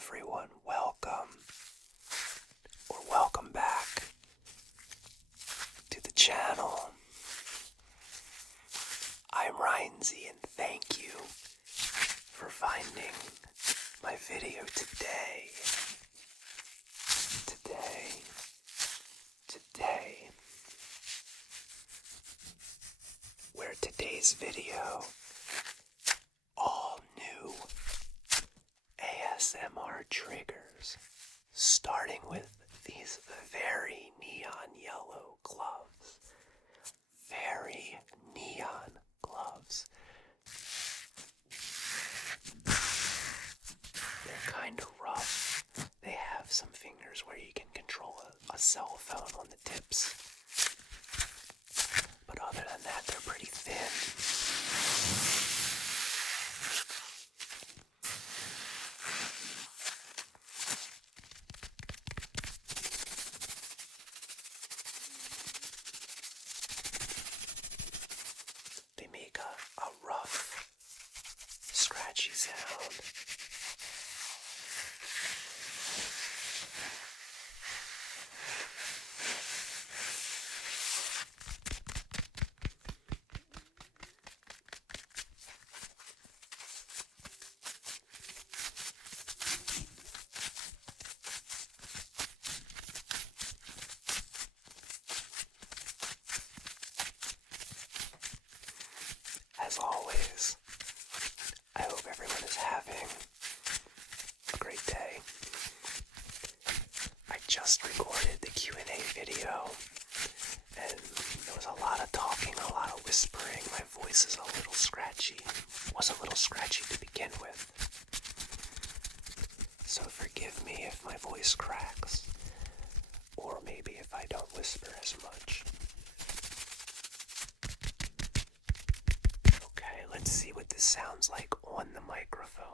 everyone, welcome back to the channel. I'm Rynsey and thank you for finding my video today. Where today's video, all new ASMR triggers, starting with these very neon yellow gloves. Very neon gloves. They're kind of rough. They have some fingers where you can control a cell phone on the tips. But other than that, they're pretty thin. They make a rough, scratchy sound. As always, I hope everyone is having a great day. I just recorded the Q&A video, and there was a lot of talking, a lot of whispering. My voice is a little scratchy. Was a little scratchy to begin with. So forgive me if my voice cracks, or maybe if I don't whisper as much. Let's see what this sounds like on the microphone.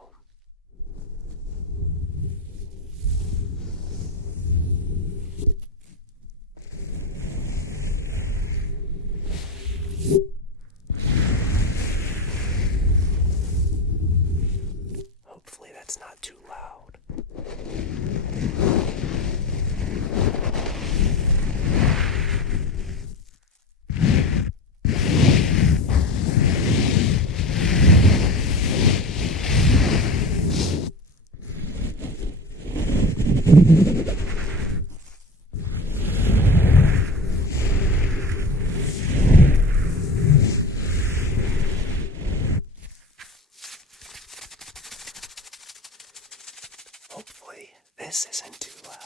Hopefully that's not too loud. Hopefully, this isn't too loud.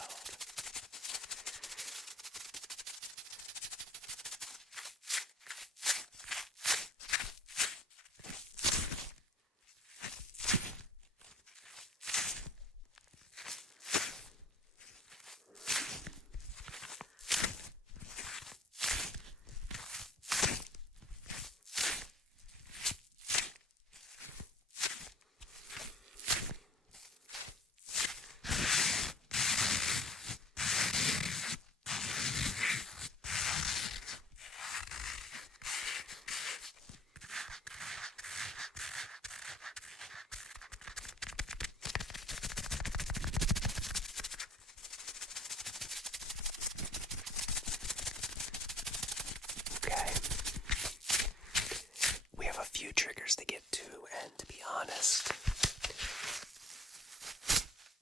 Triggers to get to, and to be honest,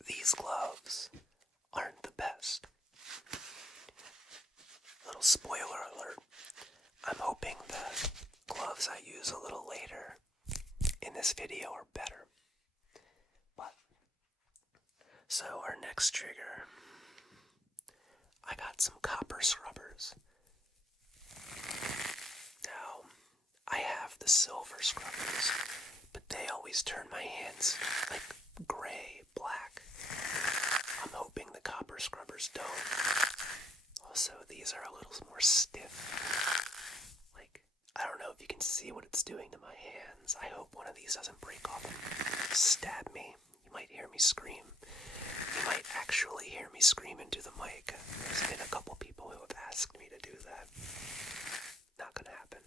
these gloves aren't the best. Little spoiler alert, I'm hoping the gloves I use a little later in this video are better. So our next trigger, I got some copper scrubbers. Now, I have the silver scrubbers, but they always turn my hands like gray, black. I'm hoping the copper scrubbers don't. Also, these are a little more stiff. Like, I don't know if you can see what it's doing to my hands. I hope one of these doesn't break off and stab me. You might hear me scream. You might actually hear me scream into the mic. There's been a couple people who have asked me to do that. Not gonna happen.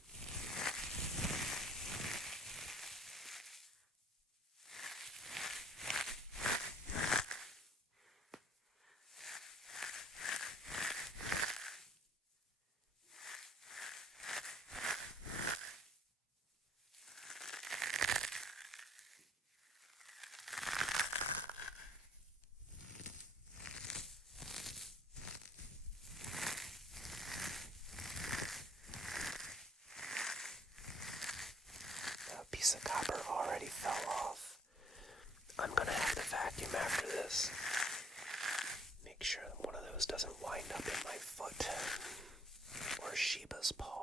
piece of copper already fell off. I'm gonna have to vacuum after this. Make sure that one of those doesn't wind up in my foot or Sheba's paw.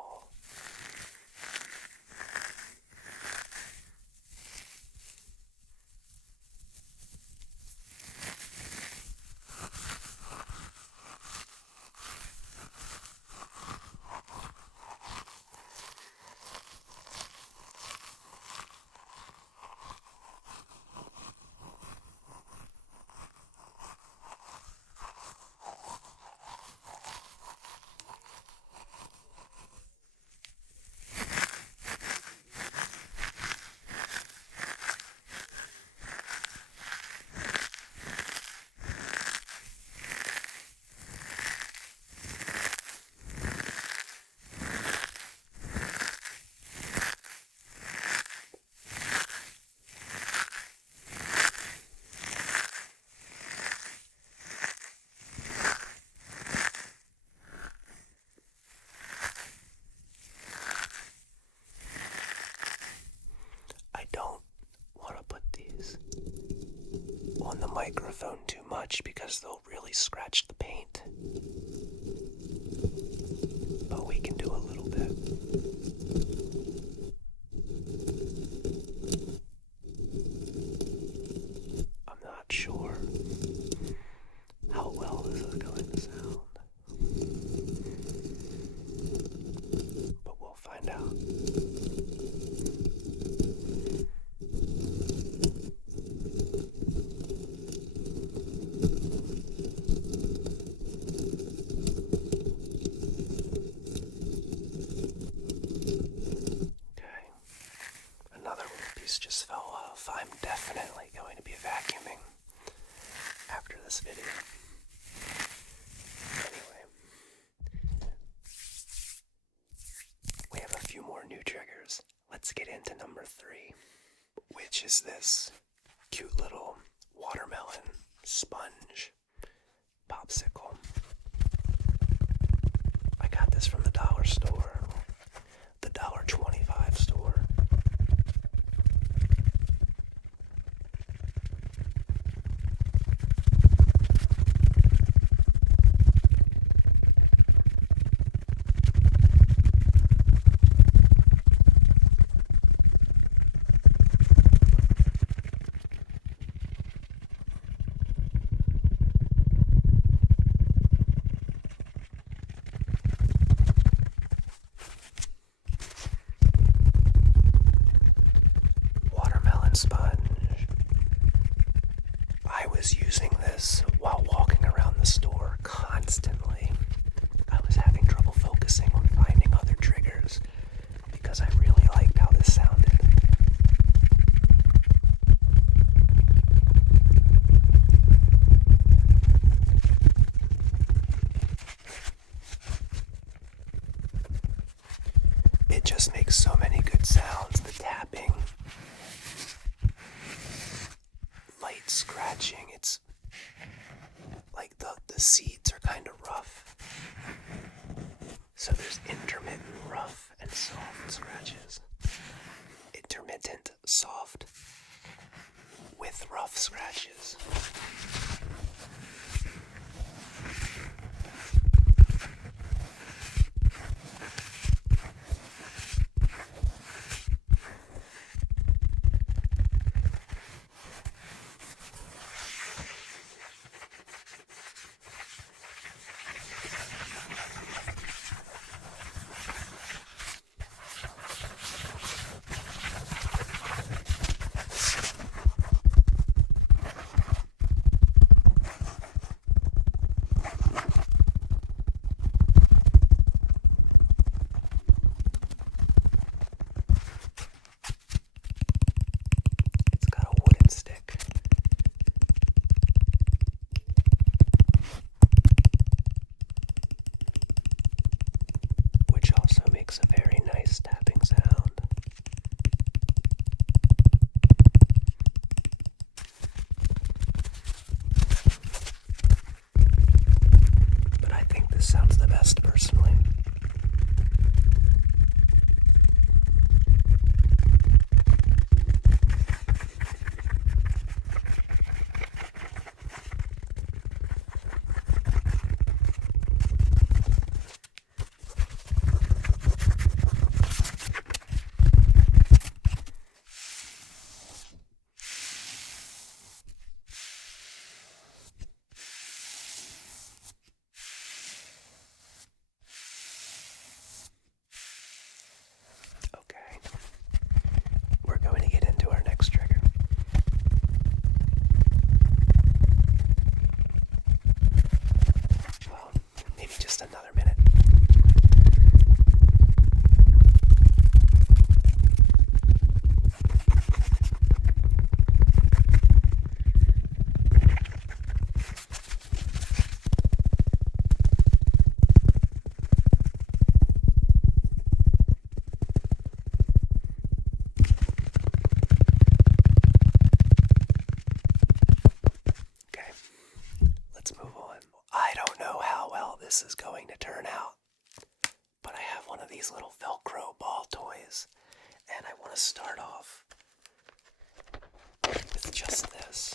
On the microphone too much because they'll really scratch the paint. But we can do a little bit. I'm not sure how well this is going to sound, but we'll find out. Just fell off. I'm definitely going to be vacuuming after this video. Anyway, we have a few more new triggers. Let's get into number 3, which is this cute little watermelon sponge popsicle. I got this from the dollar store, the $1.25 store. Sponge. I was using this while walking around the store constantly. I was having trouble focusing on finding other triggers because I really liked how this sounded. It just makes so many good sounds. The tapping, light scratching, it's like the seeds are kind of rough. So there's intermittent rough and soft scratches. Intermittent soft with rough scratches. Makes a very nice tapping sound. But I think this sounds the best personally. this is going to turn out. But I have one of these little Velcro ball toys, and I want to start off with just this.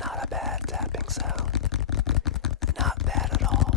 Not a bad tapping sound. Not bad at all.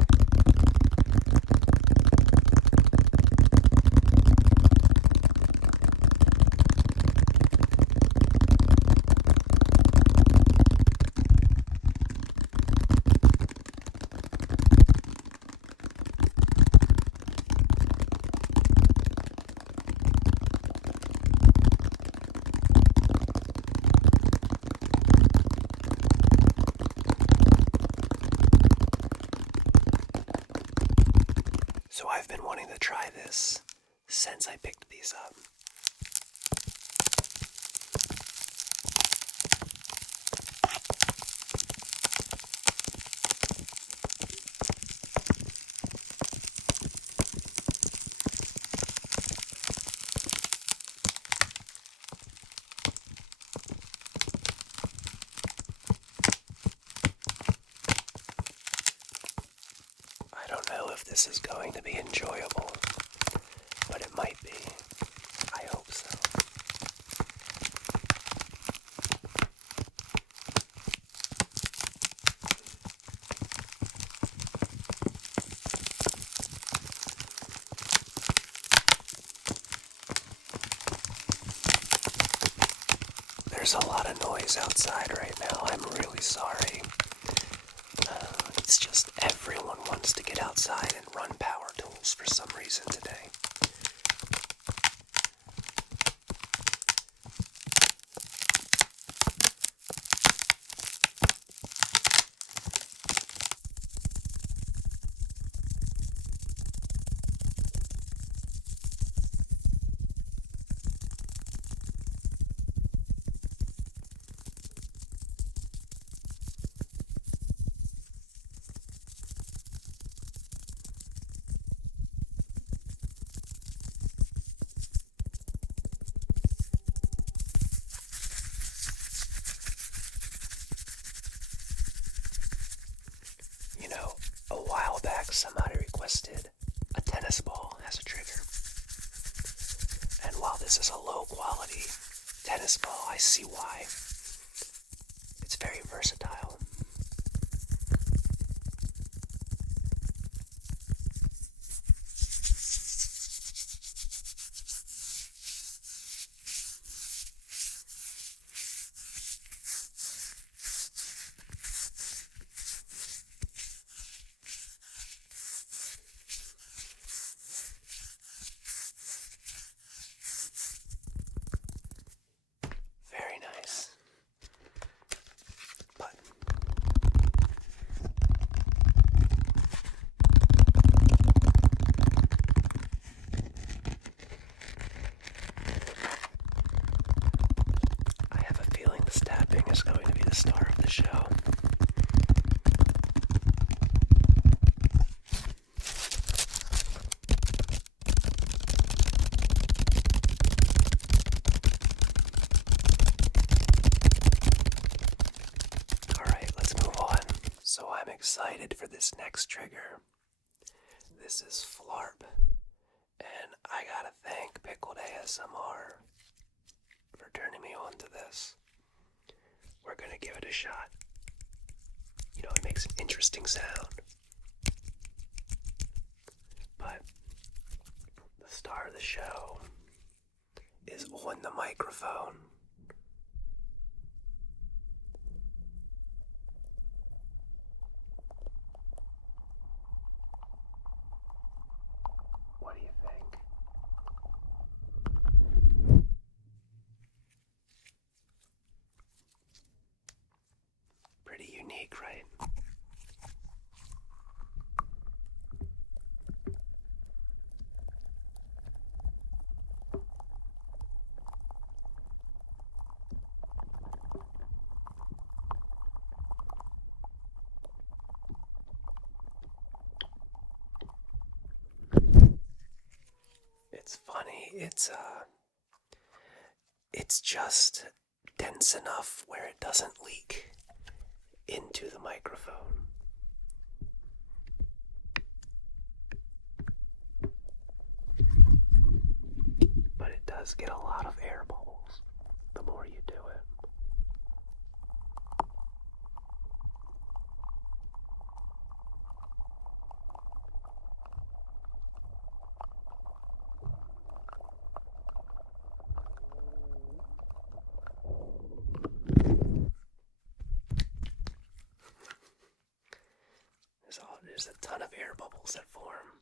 So I've been wanting to try this since I picked these up. I don't know if this is going to be enjoyable, but it might be. I hope so. There's a lot of noise outside right now. I'm really sorry. It's just everyone wants to get outside and run power tools for some reason today. A while back somebody requested a tennis ball as a trigger. And while this is a low quality tennis ball, I see why. It's very versatile. Very nice. But I have a feeling this tapping is going to be the star of the show. So I'm excited for this next trigger. This is FLARP, and I gotta thank Pickled ASMR for turning me on to this. We're gonna give it a shot. You know, it makes an interesting sound. on the microphone. What do you think? Pretty unique, right? It's funny, it's just dense enough where it doesn't leak into the microphone. But it does get a lot of air bubbles the more you do it. There's a ton of air bubbles that form.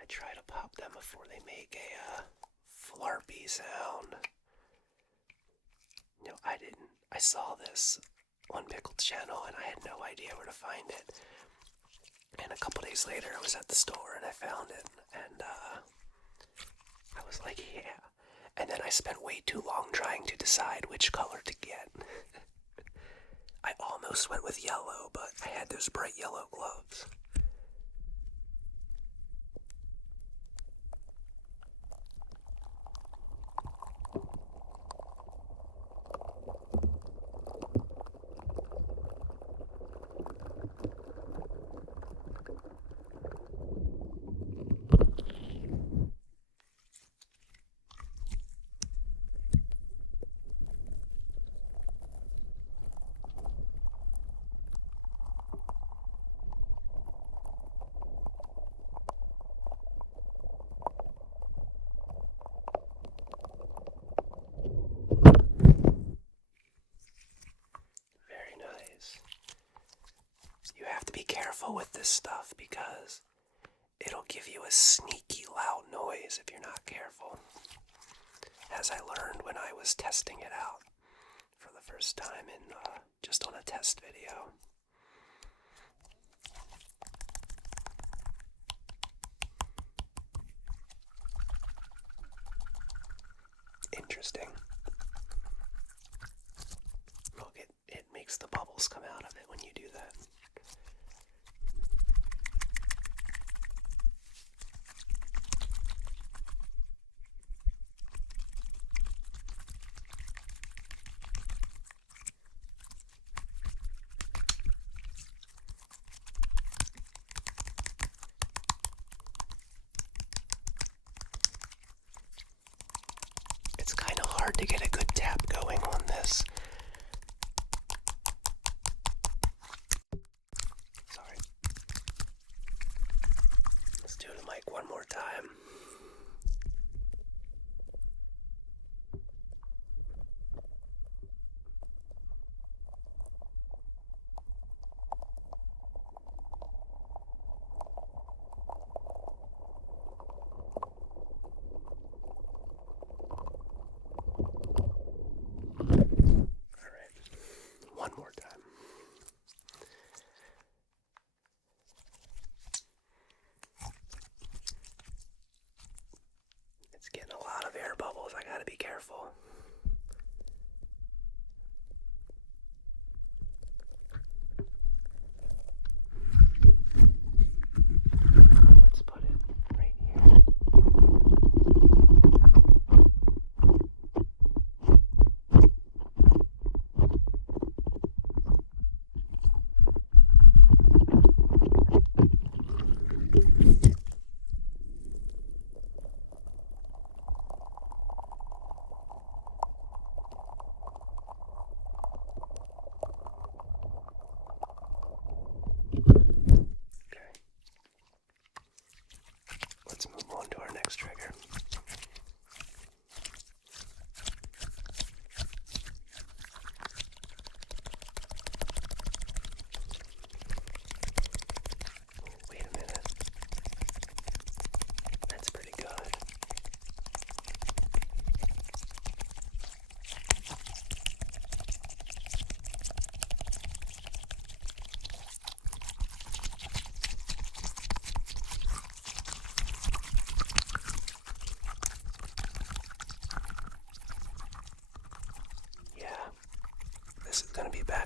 I try to pop them before they make a FLARPy sound. You know, I saw this on Pickled's channel and I had no idea where to find it. And a couple days later I was at the store and I found it and I was like, yeah. And then I spent way too long trying to decide which color to get. I almost went with yellow, but I had those bright yellow gloves. You have to be careful with this stuff because it'll give you a sneaky loud noise if you're not careful. As I learned when I was testing it out for the first time in just on a test video. Interesting. Look, it makes the bubbles come out of it when you do that. It's kind of hard to get a good tap going on this.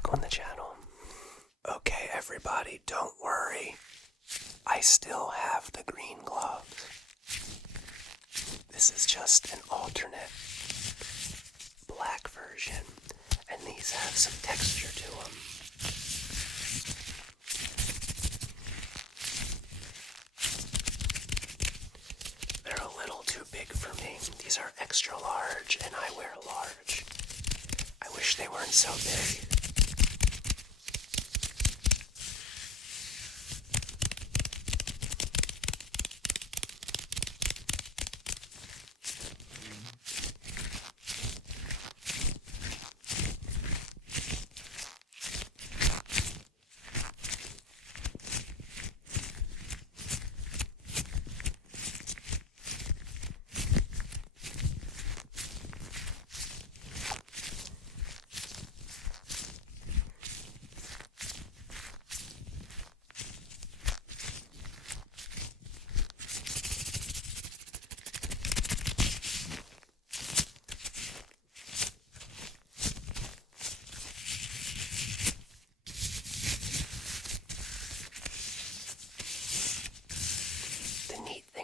back on the channel. Okay, everybody, don't worry. I still have the green gloves. This is just an alternate black version, and these have some texture to them. They're a little too big for me. These are extra large, and I wear large. I wish they weren't so big.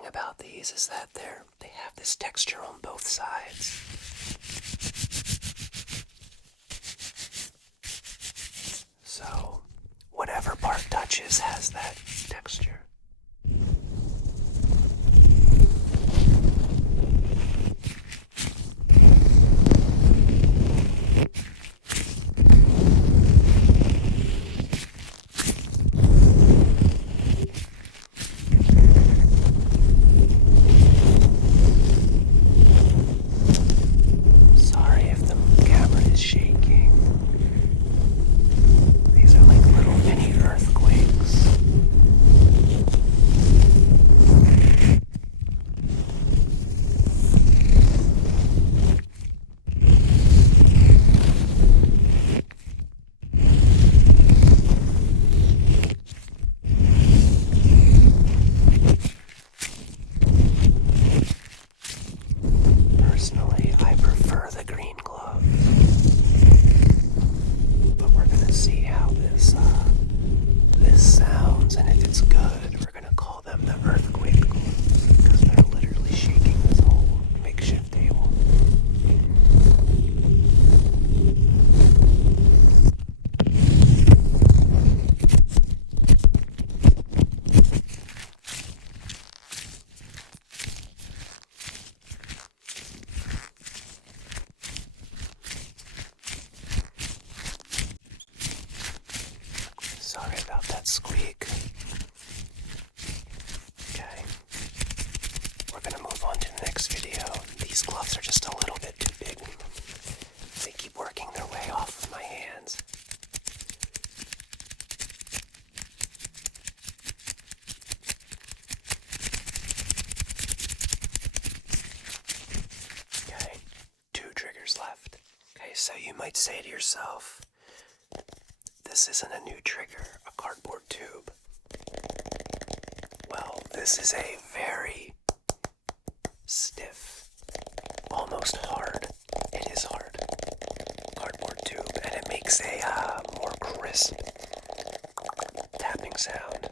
About these is that they have this texture on both sides. So whatever part touches has that texture. Sorry about that squeak. Okay. We're gonna move on to the next video. These gloves are just a little bit too big. They keep working their way off of my hands. Okay. 2 triggers left. Okay, so you might say to yourself, this isn't a new trigger, a cardboard tube. Well, this is a very stiff, almost hard, it is hard, cardboard tube, and it makes a more crisp tapping sound.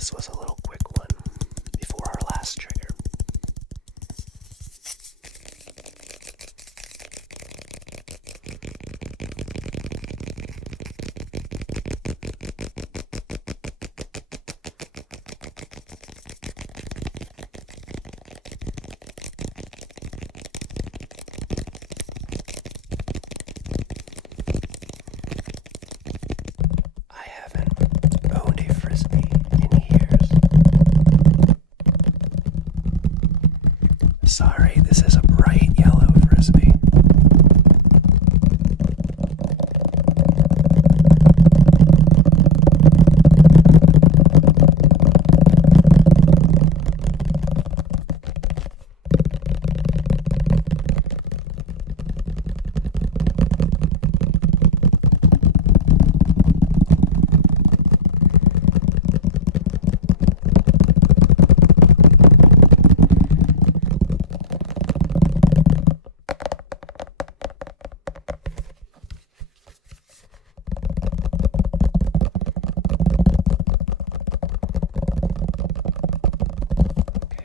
this was a little quick one before our last trigger. I haven't owned a Frisbee in years. Sorry, this is a bright yellow Frisbee.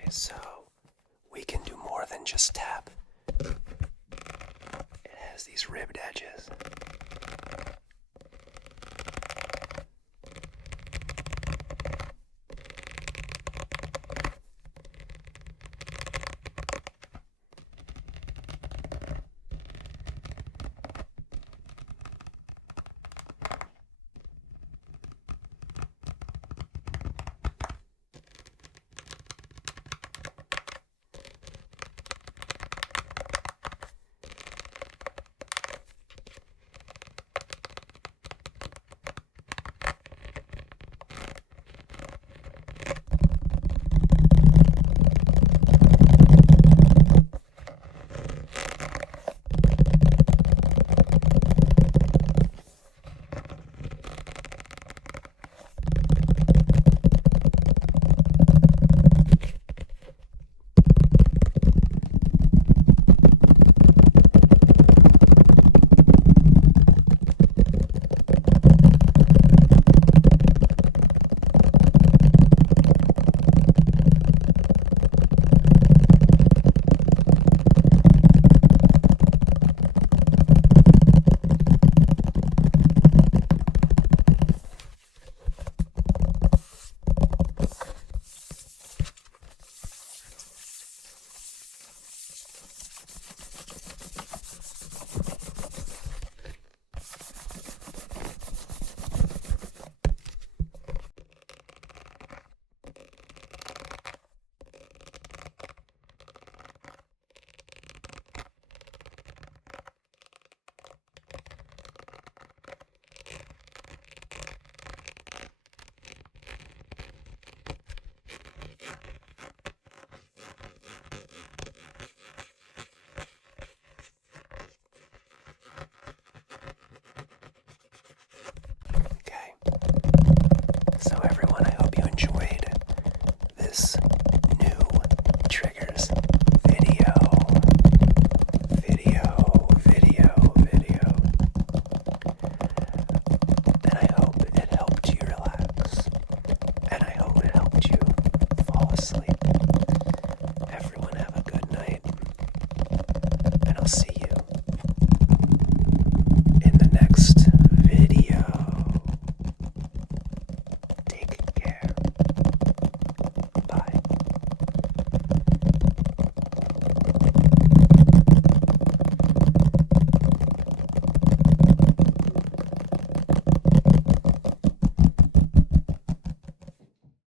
So, we can do more than just tap. It has these ribbed edges.